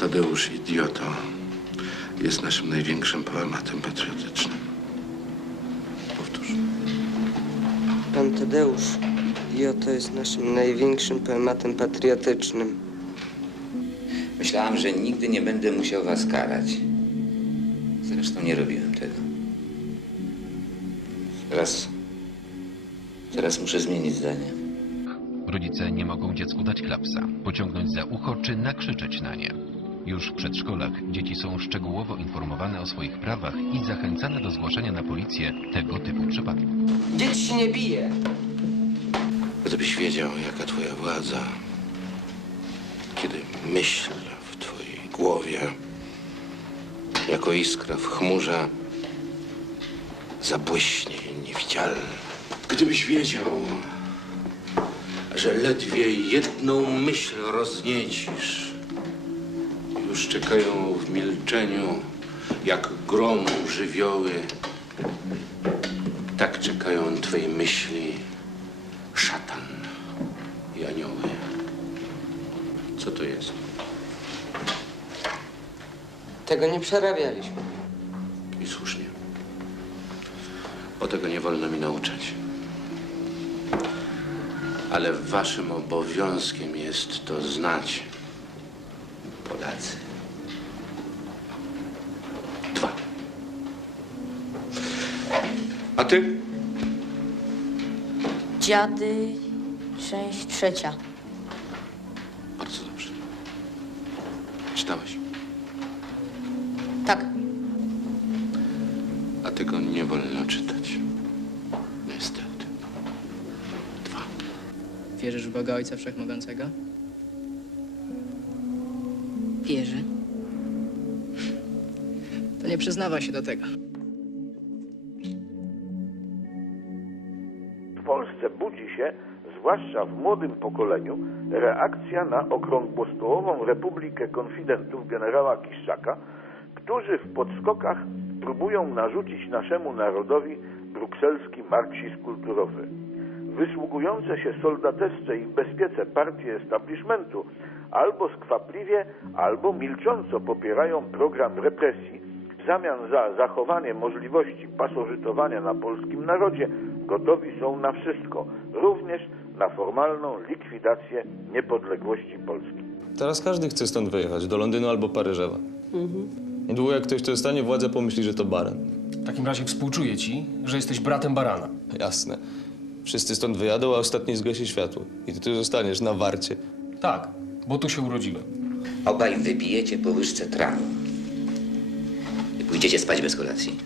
Tadeusz Idioto jest naszym największym poematem patriotycznym. Powtórz. Pan Tadeusz Joto jest naszym największym poematem patriotycznym. Myślałam, że nigdy nie będę musiał was karać. Zresztą nie robiłem tego. Teraz. Teraz muszę zmienić zdanie. Rodzice nie mogą dziecku dać klapsa, pociągnąć za ucho czy nakrzyczeć na nie. Już w przedszkolach dzieci są szczegółowo informowane o swoich prawach i zachęcane do zgłaszania na policję tego typu przypadków. Dzieci się nie bije. Gdybyś wiedział, jaka twoja władza, kiedy myśl w twojej głowie, jako iskra w chmurze, zabłyśnie niewidzialna. Gdybyś wiedział, że ledwie jedną myśl rozniecisz, już czekają w milczeniu, jak gromu żywioły, tak czekają twej myśli szatan i anioły. Co to jest? Tego nie przerabialiśmy. I słusznie. Bo tego nie wolno mi nauczać. Ale waszym obowiązkiem jest to znać. Polacy. A ty? Dziady, część trzecia. Bardzo dobrze. Czytałeś. Tak, A tego nie wolno czytać. Niestety. Dwa. Wierzysz w Boga Ojca Wszechmogącego? wierzę. To nie przyznawa się do tego. Polsce budzi się, zwłaszcza w młodym pokoleniu, reakcja na okrągłostołową Republikę Konfidentów generała Kiszczaka, którzy w podskokach próbują narzucić naszemu narodowi brukselski marksizm kulturowy. Wysługujące się soldatesce i bezpiece partie establishmentu albo skwapliwie, albo milcząco popierają program represji, w zamian za zachowanie możliwości pasożytowania na polskim narodzie gotowi są na wszystko, również na formalną likwidację niepodległości Polski. Teraz każdy chce stąd wyjechać, do Londynu albo Paryża. Niedługo jak ktoś tu zostanie władzę, pomyśli, że to baran. W takim razie współczuję ci, że jesteś bratem barana. Jasne. Wszyscy stąd wyjadą, a ostatni zgasi światło. I ty tu zostaniesz na warcie. Tak, bo tu się urodziłem. Obaj wypijecie po łyżce tranu. I pójdziecie spać bez kolacji.